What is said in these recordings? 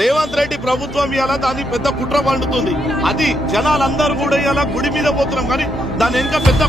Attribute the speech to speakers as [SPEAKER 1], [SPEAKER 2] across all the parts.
[SPEAKER 1] రేవంత్ రెడ్డి ప్రభుత్వం ఇలా దాని పెద్ద కుట్ర పండుతుంది. అది జనాలందరూ కూడా ఇలా గుడి మీద పోతున్నాం. కానీ దాని వెనుక పెద్ద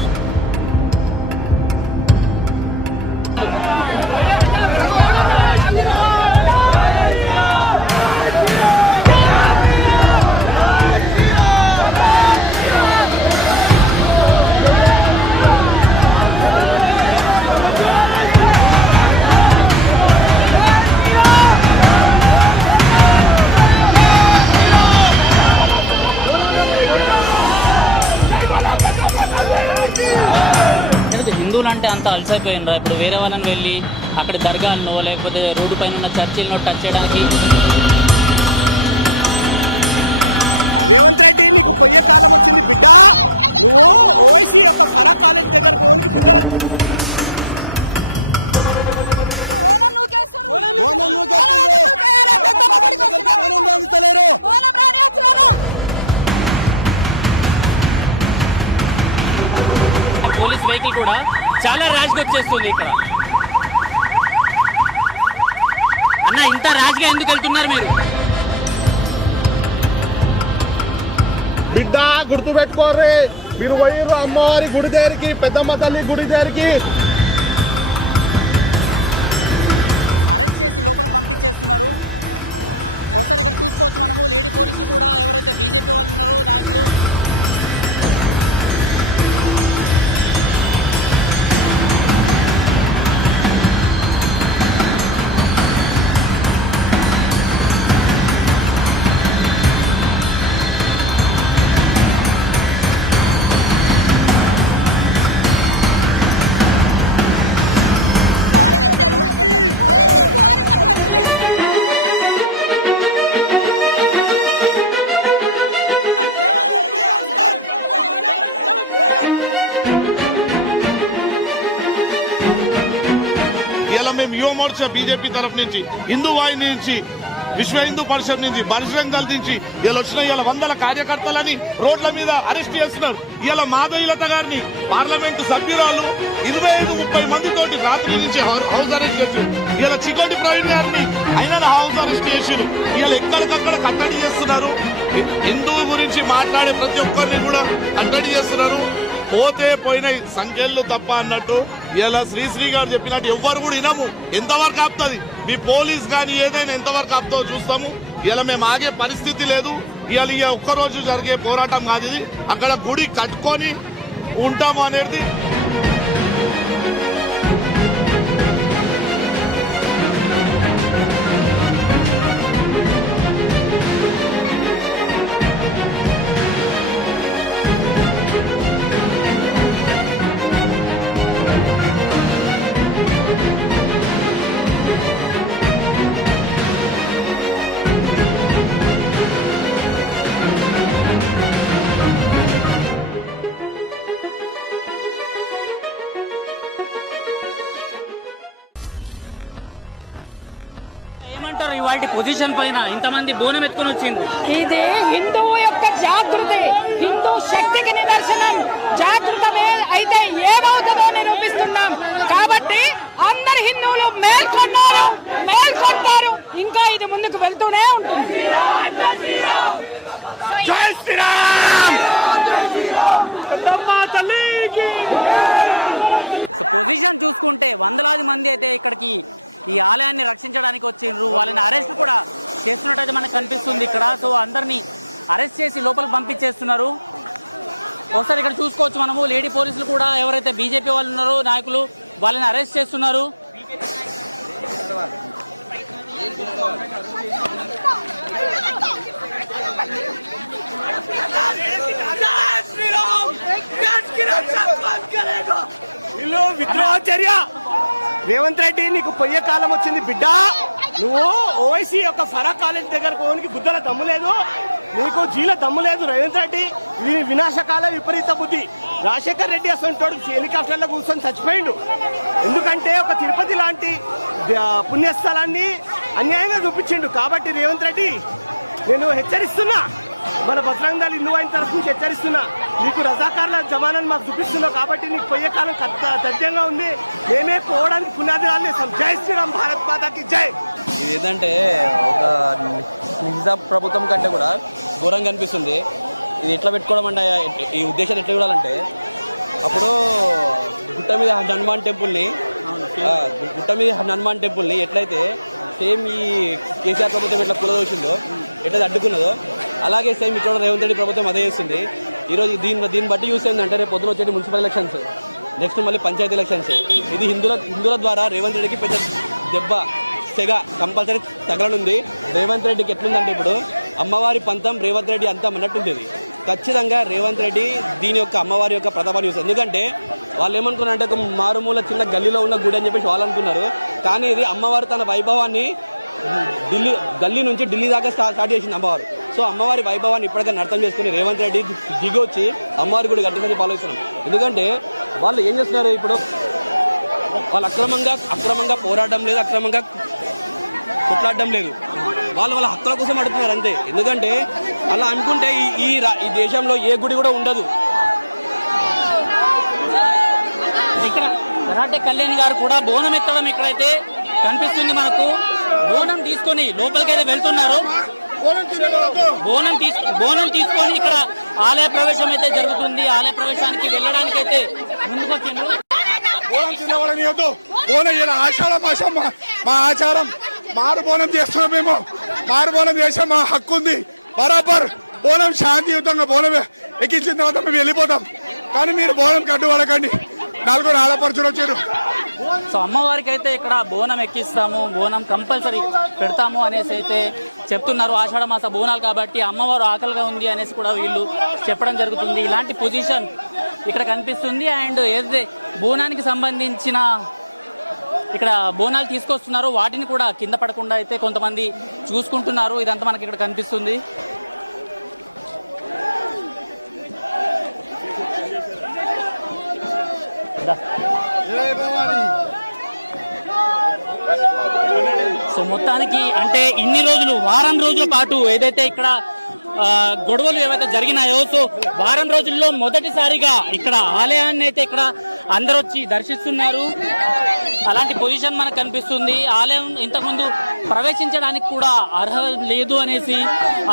[SPEAKER 2] అంటే అంత అలసైపోయినరా? ఇప్పుడు వేరే వాళ్ళని వెళ్ళి అక్కడ దర్గాలను లేకపోతే రోడ్డు పైన ఉన్న చర్చిలను టచ్ చేయడానికి?
[SPEAKER 3] రేవంత్ రెడ్డి నీకు పొయ్యే కాలం వచ్చింది బిడ్డ. నువ్వు ఓవైసీ యొక్క ఫరా కాలేజ్ దగ్గర పోనికి
[SPEAKER 4] వచ్చినారా?
[SPEAKER 2] పోలీస్ వెహికల్ కూడా చాలా ర్యాష్గా వచ్చేస్తుంది ఇక్కడ. అన్న ఇంత ర్యాష్గా ఎందుకు వెళ్తున్నారు మీరు?
[SPEAKER 1] బిడ్డ గుర్తు పెట్టుకోర్రి. మీరు పోయిర్రు అమ్మవారి గుడి దగ్గరికి పెద్దమ్మ తల్లి గుడి దగ్గరికి.
[SPEAKER 2] అరెస్ట్ చేసి లోపలికి పంపించేస్తున్నారు. ఒకసారి ఇక్కడ చూసుకోవచ్చు మనము. లేడీ పోలీసులు కూడా ఎవరైతే బీజేపీ వాళ్ళు ఉన్నారో నాయకులు
[SPEAKER 1] మేము యువ మోర్చా బీజేపీ తరఫు నుంచి హిందూ వాహిని నుంచి విశ్వ హిందూ పరిషత్ నుంచి బజరంగ్ దళ్ నుంచి వచ్చిన ఇలా వందల కార్యకర్తలని రోడ్ల మీద అరెస్ట్ చేస్తున్నారు. ఇలా మాధవీలత గారిని పార్లమెంటు సభ్యురాలు ఇరవై ఐదు ముప్పై మందితోటి రాత్రి నుంచి హౌస్ అరెస్ట్ చేశారు ఇలా చికోటి ప్రవీణ్ గారిని అయినా హౌస్ అరెస్ట్ చేశారు ఇలా ఎక్కడికక్కడ కట్టడి చేస్తున్నారు. హిందువు హిందూ గురించి మాట్లాడే ప్రతి ఒక్కరిని కూడా కట్టడి చేస్తున్నారు. పోతే పోయినాయి సంఖ్యలు తప్ప అన్నట్టు ఇలా శ్రీశ్రీ గారు చెప్పినట్టు ఎవ్వరు కూడా వినము. ఎంతవరకు ఆపుతుంది? మీ పోలీస్ కానీ ఏదైనా ఎంతవరకు ఆపుతో చూస్తాము. ఇలా మేము ఆగే పరిస్థితి లేదు. ఇవాళ ఇక ఒక్కరోజు జరిగే పోరాటం కాదు ఇది. అక్కడ గుడి కట్టుకొని ఉంటాము అనేది
[SPEAKER 2] పొజిషన్ పైన ఇంతమంది బోనం ఎత్తుకొని వచ్చింది.
[SPEAKER 5] ఇది హిందువు యొక్క జాగృతి హిందూ శక్తికి నిదర్శనం. జాగృతమే అయితే ఏమవుతుందో నిరూపిస్తున్నాం. కాబట్టి అందరు హిందువులు మేల్కొన్నారు మేల్కొంటారు ఇంకా ఇది ముందుకు వెళ్తూనే ఉంటుంది.
[SPEAKER 3] జై శ్రీరామ్! పెద్దమ్మ తల్లికి
[SPEAKER 2] సో పొజిషన్ చూసుకుంటే వందలాది మంది అయితే ఇక్కడికి ఈ ఆలయాన్ని రక్షించడానికి వచ్చిండ్రు. వాళ్ళని అరెస్ట్ కూడా చేస్తున్నట్టయితే మనకు కనిపిస్తుంది ఇక్కడ. సో అందరినీ అరెస్ట్ చేసి లోపలికి పంపించేస్తున్నారు. ఒకసారి ఇక్కడ చూసుకోవచ్చు మనము. లేడీ పోలీసులు కూడా ఎవరైతే బీజేపీ వాళ్ళు ఉన్నారో నాయకులు వాళ్ళని అరెస్ట్ చేస్తున్నారు.
[SPEAKER 3] వీళ్ళు విద్రోహ చర్య. రేవంత్ రెడ్డి నీకు పొయ్యే కాలం వచ్చింది బిడ్డ. నువ్వు ఓవైసీ యొక్క ఫరా కాలేజ్ దగ్గర పోనికి గుద్దల దమ్ము లేదు. నీకు జీల దమ్ము లేదు రేవంత్ రెడ్డి. ఇది వినాశకాల విపరీత బుద్ధి. రాజశేఖర్ రెడ్డి అసలు హెలికాప్టర్లో కూర్చొని చచ్చిపోయిండు. ఎందుకంటే ఒక తిరుపతి లాంటి పుణ్యస్థలాన్ని అన్యాయంగా చూపించిండు. కాబట్టి రేవంత్ రెడ్డి నేను హెచ్చరిస్తున్నా. మన భద్రంగాలు ఇల్లు అయిన తరఫు నుంచి హెచ్చరిస్తున్నా నీకు రజాకారుల జమానాన్ని మాకు చూపిస్తున్నావు కాబట్టి నీకు పోయే కాలం తథ్యంగా ఉంది. మేమే పోవడానికి పునాది రాలేసాం జై శ్రీరామ్ భారత్ మాతాకి జై.
[SPEAKER 6] ఇది ఏంటంటే ఒక నిజాం ప్రభుత్వం కంటే కూడా ఘోరంగా అనిపిస్తుంది. ఇది ఎట్లా పెట్టుకోవడం అంటే ఈ ఉద్దేశాన్ని ఎట్లా చూడాలంటే అప్పుడు గుట్ట మీద హనుమాన్ టెంపుల్ని గుట్ట మీద హనుమాన్ టెంపుల్ని ఎట్లయితే సేమ్ ఈ కేసీఆర్ ప్రభుత్వం ఎట్లా కులదోసిందో ఎట్లయితే అడ్డుకున్నదో అలాగే సేమ్ ఇక్కడ రేవంత్ రెడ్డి ప్రభుత్వం అదే చేస్తుంది. ఈరోజు దీని దీన్ని బట్టి యూస్ ఏంటంటే రేపు పొద్దున వచ్చేది మున్సిపల్ ఎలక్షన్స్. నెక్స్ట్ మళ్ళీ పంచాయతీ ఎలక్షన్స్. ఇది హిందువుల హిందువుల ద్వారా రేవంత్ రెడ్డికి పెద్ద దెబ్బ సెగ కంపల్సరీ తగలనుంది. రేవంత్ రెడ్డికి ఎట్లుందంటే ఇప్పుడు అమ్మవారి పంతం రేవంత్ రెడ్డి అంతం అన్నట్టుంది ఇది. ఖచ్చితంగా రేవంత్ రెడ్డి దీని యొక్క అమ్మవారి యొక్క ప్రతాపాన్ని చూస్తారు ఎందుకంటే వాళ్ళు ఏమనుకున్నారంటే ఒక మారుమూల చిన్న గల్లీలో ఉన్న గుడి అని చెప్పేసి వాళ్ళు అనుకున్నారు. కానీ ఇది అమ్మవారు తన వైభవాన్ని ఢిల్లీ గల్లీ నుంచి ఢిల్లీ దాకా స్టార్ట్ చేసింది అమ్మవారు. సో అమ్మవారి వైభవాన్ని ఇప్పటికైనా అర్థం చేసుకుని రేవంత్ రెడ్డి దిగొచ్చి అమ్మవారి గుడి కట్టిందని ఆలోచిస్తున్నాం ఎందుకంటే వాళ్ళు ఏం చేస్తున్నారు ఇప్పుడు? వాళ్ళు అక్రమంగా అక్రమంగా పోరాడడం లేదు అక్రమంగా కొట్లాడడం లేదు. వాళ్ళు వాళ్ళ హక్కుల కోసం అడుగుతున్నారు అంతే. ఎందుకంటే అలా అనుకుంటే ఈ ఈ రా- ఈ దేశంలో ఏ గుడి కూడా ఉండదు.
[SPEAKER 2] ఇక్కడ కరాటే కళ్యాణ్ గారు కూడా బోనం ఎత్తడం ఇక్కడైతే కనిపిస్తుంది మనకు? బోనం తీసుకొని లోపలికైతే వెళ్తున్నారు. బోనం తీసు బోనం తీసుకొని ఇక్కడ ఆలయ ప్రవేశం అయితే జరుగుతుంది. ఆలయ ప్రవేశానికి వెళ్ళడానికి అయితే ముందుకొచ్చిండ్రు.
[SPEAKER 7] బోనం తినవాలని వద్దు. బోనం ఇలా ఆషాఢ మాసం మా- మా ఆచారం. మారు బోనం చేస్తున్నాం మేము. మారు బోనం చేసే మా హక్కు ఉంది. బరాబర్ బోనం శాంతియుతంగా బోనం ఎక్కించిన తర్వాత మేము వెళ్ళిపోతాం. కానీ మీరు బోనం కట్టు పడకండి నలుగురు ఆడపడుచులు వచ్చారు.
[SPEAKER 2] సో అమ్మవారికి అయితే ఇక్కడ బోనం ఎక్కిస్తాము బోనం కంపల్సరీ పెడతాము అనేసి అయితే చెప్తున్నారు. ఆషాఢ మాస బోనాలు కాబట్టి అమ్మవారు ఆకలిగా ఉంది అనేసి కూడా వీళ్ళు చెప్పడం జరుగుతుంది. ఇలాంటి పొజిషన్ ఇక్కడ కనిపిస్తుంది. అండ్ ఏదైతే బోనానికి సంబంధించిన ఇక్కడ బోనాలు తీసుకొస్తున్నారు వాటిని కూడా కింద పడకుండా అయితే కొంతమంది చూసుకుంటున్నారు. ఇదంతా మనకి ఇక్కడ కనిపిస్తుంది. సో మొత్తానికి అంటే ఇన్ని రోజులు వారం రోజుల పాటు ఏదైతే ఇక్కడ గొడవలు ఏవైతే జరిగినాయో సో వారం రోజుల్లో మొదటిసారిగా ఇక్కడ ఆలయాన్ని అయితే ఇక్కడ అందరూ వచ్చి దర్శిస్తున్నారు. అలాంటి పొజిషన్ మనకు కనిపిస్తుంది. ఆలయం ఇంతకుముందు ప్రవేశించడానికి కూడా అర్హత లేదు అనేసి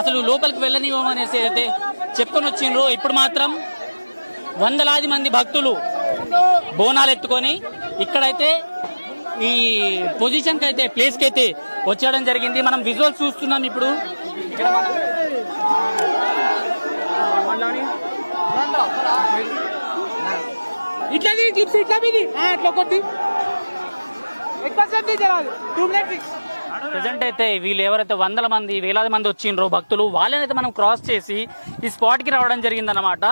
[SPEAKER 2] అసలు లోపలికి వెళ్ళనివ్వమనేసి అయితే చెప్పుకొని వచ్చిండ్రు. ఇప్పుడు మాత్రం వందలాది మంది భక్తులు బోనాలు ఎత్తుకొని ఇక్కడైతే ఈ పొజిషన్కి అయితే ప్లేస్కి అయితే వచ్చేయడం జరిగింది. మనం విజువల్స్ చూస్తున్నాం ఇప్పుడు.
[SPEAKER 5] ఇట్లా ఇట్లా మీది. అట్లా కొద్ది.
[SPEAKER 2] ప్రజెంట్ అయితే వీళ్ళు ఎవరైతే వందల మంది వేలాది మంది వచ్చిండ్రో భక్తులు వాళ్ళనైతే మనం క్రాస్ చేసి ఈ స్పాట్కి రావడం జరిగిందన్నమాట.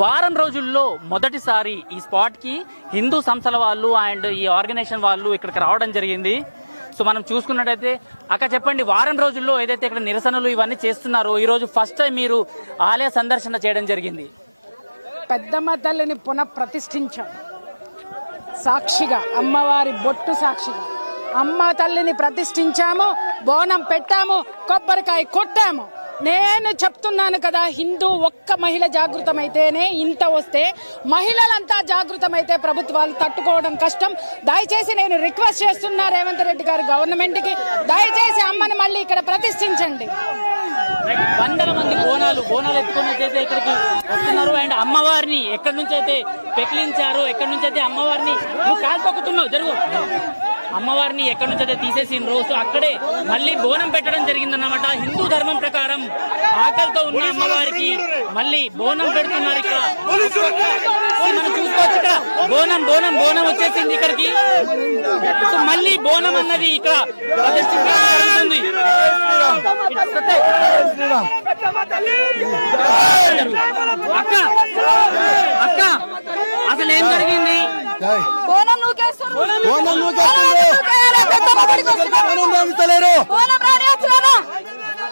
[SPEAKER 2] వారం రోజుల్లో మొదటిసారి ఈ స్పాట్కి హిందూ సంస్థల వాళ్ళు అండ్ ఈ ఆర్గనైజేషన్ వాళ్ళు ఇక్కడికి రావడం జరిగింది. సో మనం చూసుకున్నట్టయితే అక్క చెప్పండి వారం రోజుల్లో ఏదైతే ఇక్కడ నిరసనలు ఇవన్నీ చేస్తున్నారో ఈరోజు ఫస్ట్ టైం మీరు ఆలయ సందర్శన చేయడం జరిగింది.
[SPEAKER 5] పెద్దమ్మ తల్లిని పునః ప్రతిష్ఠించాం సాక్షిగా అమ్మవారి బొట్టు సాక్షిగా. అమ్మ తల్లిని ప్రతిష్ఠించాము బోనం పెట్టాము కొబ్బరికాయ కొట్టాము. నేను చెప్తున్నాను కదా హిందూ ఒక్క మహిళ జాగృతమైతేనే ఇంత వస్తే మహిళలంతా జాగృతమైతే ప్రభుత్వాలు తట్టుకోవడం కష్టం. దయచేసి నేను రిక్వెస్ట్ చేస్తున్నా రేవంత్ రెడ్డి గారు గవర్నమెంట్కి. దయచేసి అమ్మని మళ్ళీ ఇక్కడ ప్రతిష్ఠించండి.
[SPEAKER 2] వందల మంది బోనాలు బోనాలు ఎత్తుకొని అయితే ఇక్కడికి వస్తున్నారు. అండ్ అమ్మవారిని ఎక్కడి నుంచి అయితే పెకిలించారు ఎక్కడి నుంచి అయితే అమ్మవారిని నువ్వు కాల్పొక్కుతున్నావు? జరుగు. అమ్మవారిని ఎక్కడి నుంచి అయితే తీసేసిండ్రు సో అక్కడే మళ్ళీ బోనం పెట్టడం జరిగిందన్నమాట. హిందూ ధర్మం ప్రకారం ఆకలితో ఉన్న అమ్మవారికి మళ్ళీ బోనం పెడుతున్నారు ఇక్కడ. మనం చూసుకోవచ్చు ఇక్కడ. బోనం బోనం బోనం వచ్చేసింది ఇక్కడికి. మళ్ళీ బోనం అన్నది ఇక్కడ ప్రతిష్ఠించడం జరుగుతుంది. అక్క అక్క అసలు ఏం జరిగింది
[SPEAKER 4] బోనం
[SPEAKER 7] బోనం
[SPEAKER 4] పెద్దమ్మ
[SPEAKER 7] బోనం
[SPEAKER 4] రాని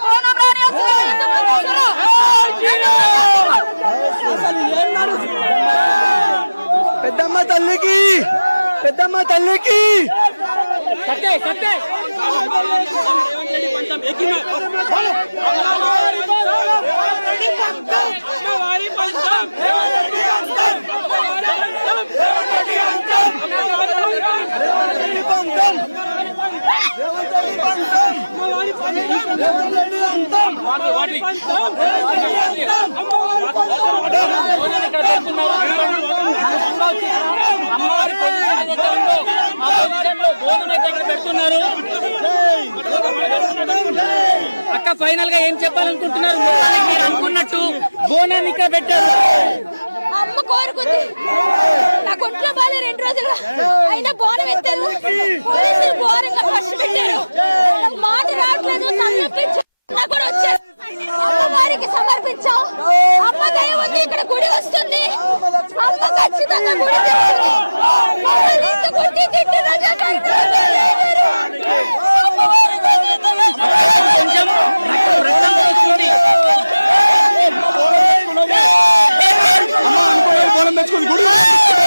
[SPEAKER 4] బోనం రాని
[SPEAKER 3] పెద్దమ్మ తల్లికి పెద్దమ్మ తల్లికి.
[SPEAKER 2] కట్టే కట్టే
[SPEAKER 3] పంతం రేవంత్ రెడ్డి పంతం
[SPEAKER 2] ఇక్కడ పెడుతున్నారు. అమ్మవారి పెడుతున్నారు అక్క ఫైనల్గా ఏం చెప్పాలనుకుంటున్నారు? మీరు అనుకున్నట్టు బోనాన్ని ఇక్కడ పెట్టారు.
[SPEAKER 4] కోరుకుంది. నాకు ఒంట్లో బాగా రెండు రోజులుగా అయినా బోనం ఎత్తారు. పోలీసులు ఘోరంగా ఫస్ట్ పెట్టారు. మాట రావట్లేదు. తలనొప్పించు కూడా వచ్చారు. అమ్మవారికి సమర్పించాం. అమ్మ దయ ఉంది. ఇక్కడ గుడి వస్తుంది. అమ్మ ఖచ్చితంగా గుడి తెస్తుంది కొట్టి తిట్టి రజాకారులు వదిలేశారు. అమ్మవారి దయ
[SPEAKER 2] కొంచెం రక్తం రక్తం కూడా వస్తుంది
[SPEAKER 7] అమ్మ అనుకోలేదు బోనం తెచ్చుకుంది గుడి కూడా తెప్పించుకుంది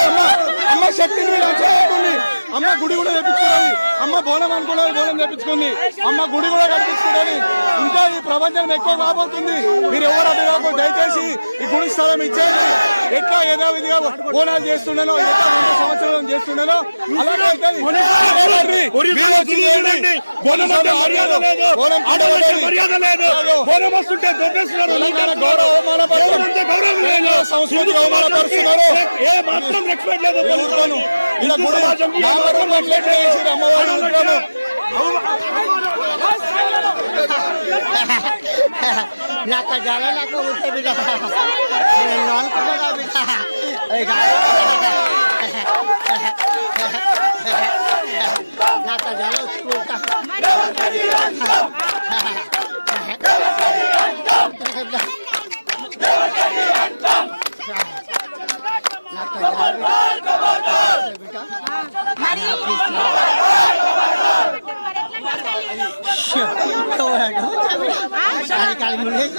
[SPEAKER 7] అమ్మ అమ్మ శక్తిని మీరు ఆశ్చర్యపోతుంది అమ్మ గుడి కూడా తెప్పించుకున్నది అమ్మ బోనం అనుకోలేదు బోనం తెప్పించుకుంది. అమ్మ గుడి కూడా కట్టించుకుంటుంది ఇంకా ఈ ప్రపంచం ఎక్కువ కాబోతుంది. మీరు ఎవరు అటు కాకుండా దయచేసి ఈ గుడి స్థలం ఇచ్చేయండి. ఎట్లా ఏదో విధిగా బోనాలు చేస్తుండేనో ఎట్లా వంద సంవత్సరాలు చేస్తుండేనో అలాగే గౌరవ అవమానపరుస్తున్నారు సంస్కృతి అవమానపరుస్తున్నారు? ఏ మాత్రం రెస్పెక్ట్ లేదు. ఇలా గుడి నామరూపం నెగ్లెక్ట్ చేసి అమ్మవారి విగ్రహం
[SPEAKER 8] నాకు జల నాకు ఉంటే బిడ్డ నేను అనుకున్నా బిడ్డ నాకు జల వచ్చుకుంటా అది కాలి ముందేసి అది కాలి మీద అది కాలి ముందేసి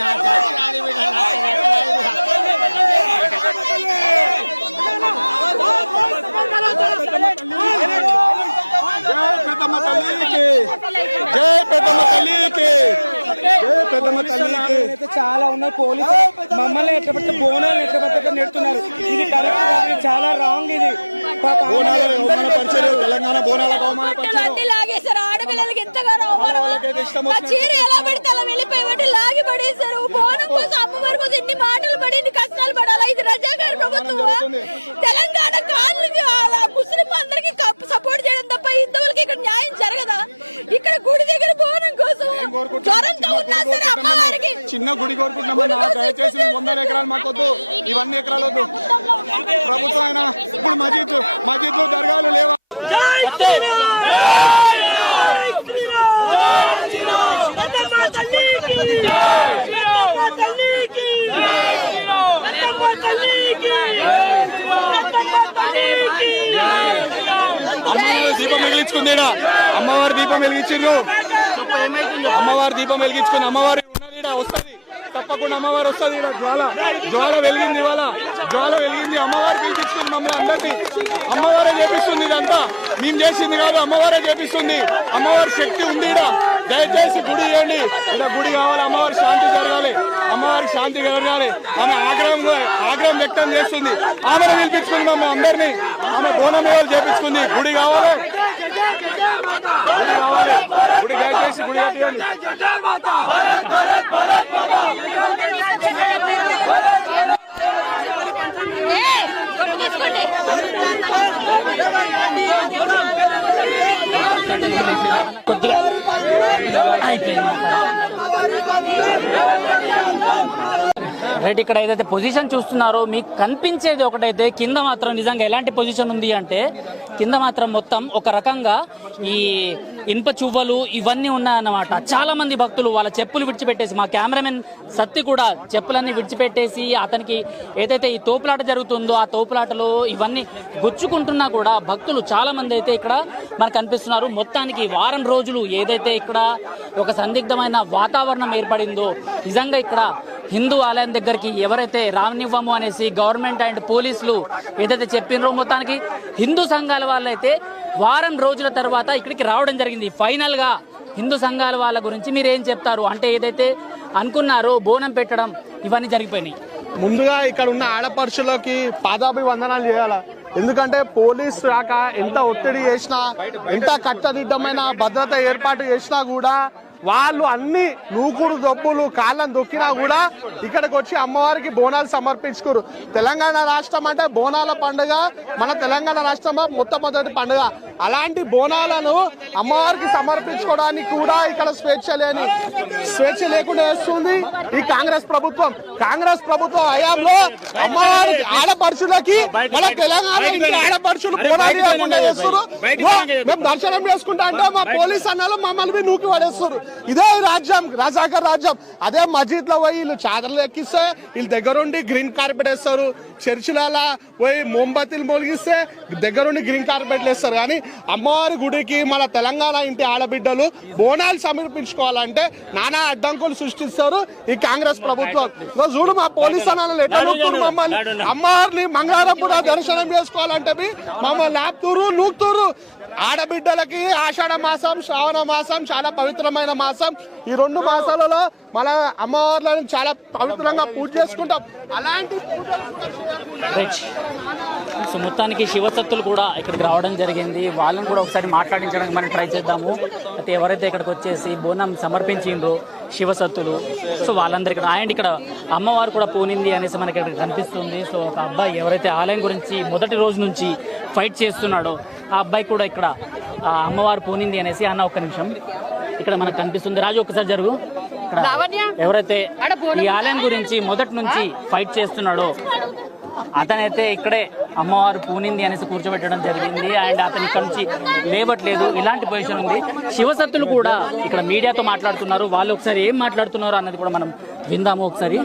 [SPEAKER 8] నా జాతి రాలి బిడ్డ నా జాతి రాలి బిడ్డ
[SPEAKER 7] జై పెద్దమ్మ తల్లికి జై పెద్దమ్మ
[SPEAKER 3] చాలా ఉన్నాయి పోలీసులు. మమ్మల్ని ఎట్లా పడితే బోనాలు ఎట్లా పడితే నెడుతున్నారు. ఇది కరెక్ట్ చాలా రాంగ్ ఇది.
[SPEAKER 7] తెలంగాణ బోనాలకు అవమానపరిచారు
[SPEAKER 4] ఆడపిల్లలకి ఎంతగానో అవమానం. చీర ఎలా పెడితే అలా వెళ్ళిపోయి వాటి లాగి పడేశారు. బోనం కోసం అమ్మవారి కోసం ఇన్ని మాటలు పడి ఇన్ని కష్టాలు పడాలా? ఇది రజాగారి ప్రభుత్వం తెలంగాణ కాళ్ళకి అలా ముస్లిం అందరికి సపోర్ట్ చేయడం తప్ప హిందువులకి ఇక్కడ న్యాయం జరగదా? ఇక్కడ గుడి దగ్గర బోనం కోసం జ్వరంతో ఉన్నా సరే అమ్మవారికి
[SPEAKER 7] చిన్న గుడి కోరుకుంటున్నామన్నా దయచేసి వందల ఎకరాలు మాకొద్దు ఇవన్నీ ఎకరాలు వద్దు. ప్రభుత్వం అయినా ఇప్పుడు మసీద్ మసీద్లు దర్గాలు లేవా అమ్మవారి దీపం వెలిగించుకుంది ఈడ. అమ్మవారి దీపం వెలిగించిండ్రు. అమ్మవారి దీపం వెలిగించుకుంది అమ్మవారి ఉన్నది తప్పకుండా అమ్మవారు వస్తుంది ఈడ జ్వాల. జ్వాల వెలిగింది ఇవాళ. జ్వాల వెలిగింది. అమ్మవారు పిలిపిస్తుంది మమ్మల్ని అందరినీ. అమ్మవారే చేపిస్తుంది ఇదంతా. మేము చేసింది కాదు అమ్మవారే చేపిస్తుంది. అమ్మవారి శక్తి ఉంది ఈడ. దయచేసి గుడి ఇవ్వండి ఇక్కడ గుడి కావాలి అమ్మవారి శాంతి జరగాలి అమ్మవారికి శాంతి జరగాలి. ఆమె ఆగ్రహం ఆగ్రహం వ్యక్తం చేస్తుంది. ఆమెను పిలిపించుకుంది మమ్మల్ని అందరినీ. ఆమె బోనం ఇవాళ చేపించుకుంది. గుడి కావాలి. గుడి కావాలి. గుడి దయచేసి గుడి కట్టియండి.
[SPEAKER 4] জয় প্রেম
[SPEAKER 2] రైట్ ఇక్కడ ఏదైతే పొజిషన్ చూస్తున్నారో మీకు కనిపించేది ఒకటైతే కింద మాత్రం నిజంగా ఎలాంటి పొజిషన్ ఉంది అంటే కింద మాత్రం మొత్తం ఒక రకంగా ఈ ఇనుప చువ్వలు ఇవన్నీ ఉన్నాయన్నమాట. చాలా మంది భక్తులు వాళ్ళ చెప్పులు విడిచిపెట్టేసి మా కెమెరామెన్ సత్తి కూడా చెప్పులన్నీ విడిచిపెట్టేసి అతనికి ఏదైతే ఈ తోపులాట జరుగుతుందో ఆ తోపులాటలో ఇవన్నీ గుచ్చుకుంటున్నా కూడా భక్తులు చాలా మంది అయితే ఇక్కడ మనకు కనిపిస్తున్నారు మొత్తానికి వారం రోజులు ఏదైతే ఇక్కడ ఒక సందిగ్ధమైన వాతావరణం ఏర్పడిందో నిజంగా ఇక్కడ హిందూ ఆలయం దగ్గరికి ఎవరైతే రానివ్వము అనేసి గవర్నమెంట్ అండ్ పోలీసులు ఏదైతే చెప్పినరో మొత్తానికి హిందూ సంఘాల వాళ్ళైతే వారం రోజుల తర్వాత ఇక్కడికి రావడం జరిగింది. ఫైనల్గా హిందూ సంఘాల వాళ్ళ గురించి మీరు ఏం చెప్తారు? అంటే ఏదైతే అనుకున్నారో బోనం పెట్టడం ఇవన్నీ జరిగిపోయినాయి.
[SPEAKER 9] ముందుగా ఇక్కడ ఉన్న ఆడపరుషులకి పాదాభివందనాలు చేయాలి? ఎందుకంటే పోలీస్ రాక ఎంత ఒత్తిడి చేసినా ఎంత కట్టదిట్టమైన భద్రత ఏర్పాటు చేసినా కూడా వాళ్ళు అన్ని నూకుడు దొబ్బులు కాళ్ళని దొక్కినా కూడా ఇక్కడికి వచ్చి అమ్మవారికి బోనాలు సమర్పించుకోరు. తెలంగాణ రాష్ట్రం అంటే బోనాల పండుగ మన తెలంగాణ రాష్ట్రంలో మొట్టమొదటి పండుగ. అలాంటి బోనాలను అమ్మవారికి సమర్పించుకోవడానికి కూడా ఇక్కడ స్వేచ్ఛ లేని స్వేచ్ఛ లేకుండా చేస్తుంది ఈ కాంగ్రెస్ ప్రభుత్వం. కాంగ్రెస్ ప్రభుత్వం హయాంలో అమ్మవారి ఆడపడుచులకి మన తెలంగాణ ఆడపడుచులు బోనాలు లేకుండా చేస్తారు మేము దర్శనం చేసుకుంటా అంటే మా పోలీస్ అన్నాలు మమ్మల్ని నూకి పడేస్తారు ఇదే రాజ్యం రాజాకర్ రాజ్యం. అదే మస్జిద్లో పోయి వీళ్ళు చాదర్లు ఎక్కిస్తే వీళ్ళు దగ్గరుండి గ్రీన్ కార్పెట్ వేస్తారు. చర్చిలలో పోయి మోంబత్తిలు మొలిగిస్తే దగ్గరుండి గ్రీన్ కార్పెట్లు వేస్తారు. కానీ అమ్మవారి గుడికి మన తెలంగాణ ఇంటి ఆడబిడ్డలు బోనాలు సమర్పించుకోవాలంటే నానా అడ్డంకులు సృష్టిస్తారు ఈ కాంగ్రెస్ ప్రభుత్వం. చూడు మా పోలీస్ అనాలు ఎట్లా నూకుతురు మమ్మల్ని. అమ్మవారిని మంగళవారం కూడా దర్శనం చేసుకోవాలంటే మమ్మల్ని లాపుతూరు నూకుతూరు ఆడబిడ్డలకి ఆషాఢ మాసం శ్రావణ మాసం చాలా పవిత్రమైన మాసం. ఈ రెండు మాసాలలో మన అమ్మవార్లను చాలా పవిత్రంగా పూజ చేసుకుంటాం. అలాంటి
[SPEAKER 2] సో మొత్తానికి శివసత్తులు కూడా ఇక్కడికి రావడం జరిగింది. వాళ్ళని కూడా ఒకసారి మాట్లాడించడానికి మనం ట్రై చేద్దాము. అయితే ఎవరైతే ఇక్కడికి వచ్చేసి బోనం సమర్పించిండ్రో శివసత్తులు సో వాళ్ళందరూ ఇక్కడ ఆయన ఇక్కడ అమ్మవారు కూడా పోనింది అనేసి మనకి ఇక్కడ కనిపిస్తుంది. సో ఒక అబ్బాయి ఎవరైతే ఆలయం గురించి మొదటి రోజు నుంచి ఫైట్ చేస్తున్నాడో ఆ అబ్బాయి కూడా ఇక్కడ ఆ అమ్మవారు పోనింది అనేసి అన్న ఒక్క నిమిషం. ఇక్కడ మనకు కనిపిస్తుంది. రాజు ఒక్కసారి జరుగు. ఇక్కడ ఎవరైతే ఈ ఆలయం గురించి మొదటి నుంచి ఫైట్ చేస్తున్నాడో అతనైతే ఇక్కడే అమ్మవారు పూనింది అనేసి కూర్చోబెట్టడం జరిగింది. అండ్ అతని ఇక్కడ నుంచి లేవట్లేదు. ఇలాంటి పొజిషన్ ఉంది. శివసత్తులు కూడా ఇక్కడ మీడియాతో మాట్లాడుతున్నారు. వాళ్ళు ఒకసారి ఏం మాట్లాడుతున్నారు అన్నది కూడా మనం విందాము ఒకసారి.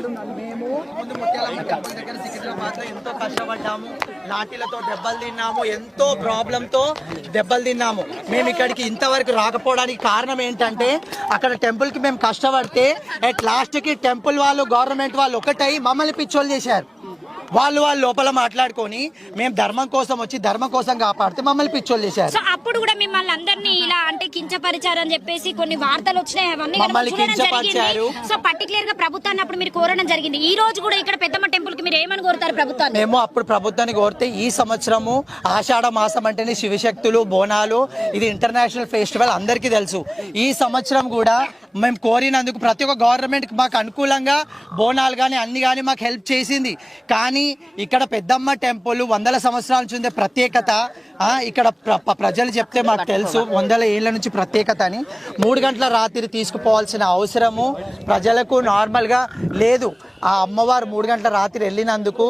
[SPEAKER 8] ఎంతో కష్టపడ్డాము లాఠీలతో దెబ్బలు తిన్నాము ఎంతో ప్రాబ్లంతో దెబ్బలు తిన్నాము మేము ఇక్కడికి ఇంతవరకు రాకపోవడానికి కారణం ఏంటంటే అక్కడ టెంపుల్కి మేము కష్టపడితే అట్ లాస్ట్కి టెంపుల్ వాళ్ళు గవర్నమెంట్ వాళ్ళు ఒకటై మమ్మల్ని పిచ్చోళ్ళు చేశారు. వాళ్ళు వాళ్ళు లోపల మాట్లాడుకొని మేము ధర్మం కోసం వచ్చి ధర్మం కోసం కాపాడితే మమ్మల్ని పిచ్చోళ్ళు చేశారు.
[SPEAKER 4] సో అప్పుడు కూడా మిమ్మల్ని అందరినీ ఇలా అంటే కించపరిచారు అని చెప్పేసి కొన్ని వార్తలు వచ్చినాయి. అవన్నీ కూడా
[SPEAKER 8] మమ్మల్ని
[SPEAKER 4] చూడడం
[SPEAKER 8] కించపరిచారు.
[SPEAKER 4] జరిగింది. సో పర్టికులర్గా ప్రభుత్వాన్ని అప్పుడు మీరు కోరడం జరిగింది. ఈ రోజు కూడా ఇక్కడ పెద్దమ్మ టెంపుల్కి మీరు ఏమని కోరుతారు ప్రభుత్వాన్ని?
[SPEAKER 8] మేము అప్పుడు ప్రభుత్వాన్ని కోరితే ఈ సంవత్సరము ఆషాఢ మాసం అంటేనే శివశక్తులు బోనాలు ఇది ఇంటర్నేషనల్ ఫెస్టివల్ అందరికీ తెలుసు. ఈ సంవత్సరం కూడా మేము కోరినందుకు ప్రతి ఒక్క గవర్నమెంట్ మాకు అనుకూలంగా బోనాలు కానీ అన్ని కానీ మాకు హెల్ప్ చేసింది. కానీ ఇక్కడ పెద్దమ్మ టెంపుల్ వందల సంవత్సరాల నుంచి ఉండే ప్రత్యేకత. ఇక్కడ ప్ర- ప్రజలు చెప్తే మాకు తెలుసు వందల ఏళ్ళ నుంచి ప్రత్యేకత అని. మూడు గంటల రాత్రి తీసుకుపోవాల్సిన అవసరము ప్రజలకు నార్మల్గా లేదు. ఆ అమ్మవారు మూడు గంటల రాత్రి వెళ్ళినందుకు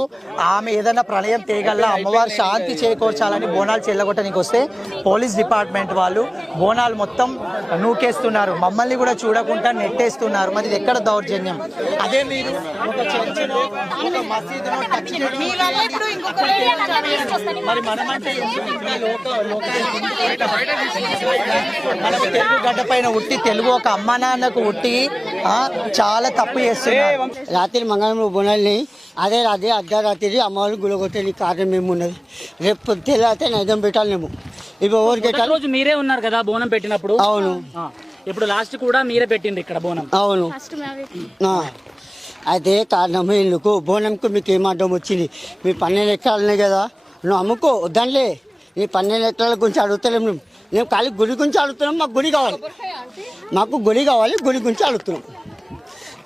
[SPEAKER 8] ఆమె ఏదైనా ప్రళయం తేగల్లా అమ్మవారు శాంతి చేకూర్చాలని బోనాలు చెల్లగొట్టడానికి వస్తే పోలీస్ డిపార్ట్మెంట్ వాళ్ళు బోనాలు మొత్తం నూకేస్తున్నారు మమ్మల్ని కూడా చూడకుండా నెట్టేస్తున్నారు మరి ఇది ఎక్కడ దౌర్జన్యం అదే మీరు ఒక చర్చిలో ఒక మసీదులో టచ్ చేయడం మరి మనమంటే ఎందుకు ఇట్లా లోక- లోకానికి మనం తెలుగు గడ్డ పైన ఉట్టి తెలుగు ఒక అమ్మ నాన్నకు ఉట్టి ఆ, చాలా తప్పు చేస్తున్నారు
[SPEAKER 10] రాత్రి మంగళవారం బోనాల్ని అదే రాత్రి అర్ధరాత్రి అమ్మవారిని గులగొట్టేది కారణం మేము ఉన్నది. రేపు తెల్లారితే నైదం పెట్టాలి మేము. ఇప్పుడు ఎవరికి
[SPEAKER 2] మొదటి రోజు మీరే ఉన్నారు కదా బోనం పెట్టినప్పుడు?
[SPEAKER 10] అవును.
[SPEAKER 2] ఇప్పుడు లాస్ట్ కూడా మీరే పెట్టిండ్రు ఇక్కడ బోనం.
[SPEAKER 10] అవును. ఆ. అయితే కారణం ఎందుకు? బోనంకు మీకు ఏం అడ్డం వచ్చింది? మీ పన్నెండు ఎకరాలు ఉన్నాయి కదా. నువ్వు అమ్ముకో వద్దాంలే నీ పన్నెండు ఎకరాల గురించి అడుగుతలేం మేము మేము ఖాళీ గుడి గురించి అడుగుతున్నాం మాకు గుడి కావాలి. మాకు గుడి కావాలి గుడి గురించి అడుగుతున్నాం.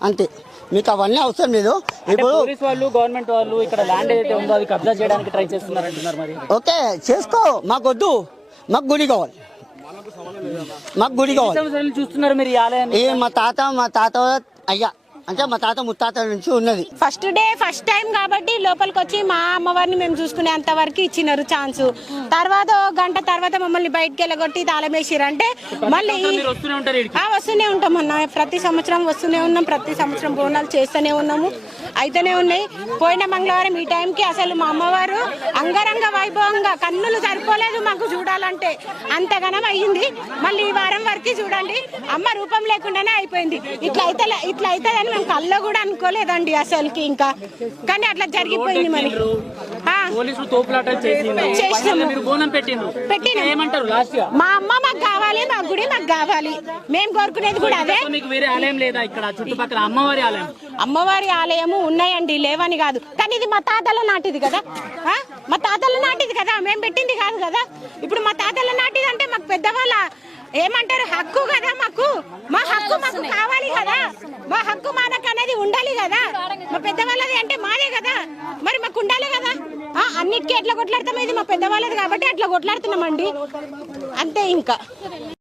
[SPEAKER 10] అంతే. మీకు అవన్నీ అవసరం లేదు. ఇప్పుడు
[SPEAKER 2] పోలీస్ వాళ్ళు గవర్నమెంట్ వాళ్ళు ఇక్కడ ల్యాండ్ ఏదైతే ఉందో అది కబ్జా చేయడానికి ట్రై చేస్తున్నారు అంటున్నారు మరి.
[SPEAKER 10] ఓకే చేసుకో. మాకు వద్దు. మాకు గుడి కావాలి. మాకు గుడి కావాలి.
[SPEAKER 2] చూస్తున్నారు మీరు ఈ ఆలయాన్ని.
[SPEAKER 10] ఏ మా తాత మా తాత అయ్యా అంటే మా తాత ముత్తాత నుంచి ఉన్నది.
[SPEAKER 11] ఫస్ట్ డే ఫస్ట్ టైం కాబట్టి లోపలికి వచ్చి మా అమ్మవారిని మేము చూసుకునే అంత వరకు ఇచ్చినారు ఛాన్స్. తర్వాత ఓ గంట తర్వాత మమ్మల్ని బయటకు వెళ్ళగొట్టి తాళం వేసిర్రు. అంటే మళ్ళీ
[SPEAKER 2] మీరు వస్తూనే ఉంటారు ఈడికి.
[SPEAKER 11] ఆ, వస్తూనే ఉంటాం అన్న. ప్రతి సంవత్సరం వస్తూనే ఉన్నాం ప్రతి సంవత్సరం బోనాలు చేస్తూనే ఉన్నాము అయితేనే ఉన్నాయి. పోయిన మంగళవారం ఈ టైంకి అసలు మా అమ్మవారు అంగరంగ వైభవంగా కన్నులు సరిపోలేదు మాకు చూడాలంటే. అంతగానం అయ్యింది. మళ్ళీ ఈ వారం వరకు చూడండి. అమ్మ రూపం లేకుండానే అయిపోయింది. ఇట్లా అయితే ఇట్లా అవుతుందని మేము కళ్ళ కూడా అనుకోలేదండి అసలుకి ఇంకా. కానీ అట్లా జరిగిపోయింది మరి. ఆ,
[SPEAKER 2] పోలీసులు తోపులాట చేసిండ్రు.
[SPEAKER 11] చేసినాము.
[SPEAKER 2] మళ్ళీ మీరు బోనం పెట్టిండ్రు.
[SPEAKER 11] పెట్టినాం.
[SPEAKER 2] ఏమంటారు లాస్ట్గా?
[SPEAKER 11] మా అమ్మ మాకు కావాలి మా గుడి మాకు కావాలి. మేము కోరుకునేది కూడా అదే.
[SPEAKER 2] మీకు వేరే ఆలయం లేదా ఇక్కడ చుట్టుపక్కల అమ్మవారి ఆలయం?
[SPEAKER 11] అమ్మవారి ఆలయము ఉన్నాయండి లేవని కాదు. కానీ ఇది మా తాతల నాటిది కదా? మా తాతల నాటిది కదా. మేము పెట్టింది కాదు కదా. ఇప్పుడు మా తాతల నాటిది అంటే మాకు పెద్దవాళ్ళ ఏమంటారు? హక్కు కదా మాకు. మా హక్కు మాకు కావాలి కదా. మా హక్కు మానకు అనేది ఉండాలి కదా. మా పెద్దవాళ్ళది అంటే మాదే కదా. మరి మాకు ఉండాలి కదా. అన్నిటికీ ఎట్లా కొట్లాడతాం? ఇది మా పెద్దవాళ్ళది కాబట్టి అట్లా కొట్లాడుతున్నామండి. అంతే ఇంకా.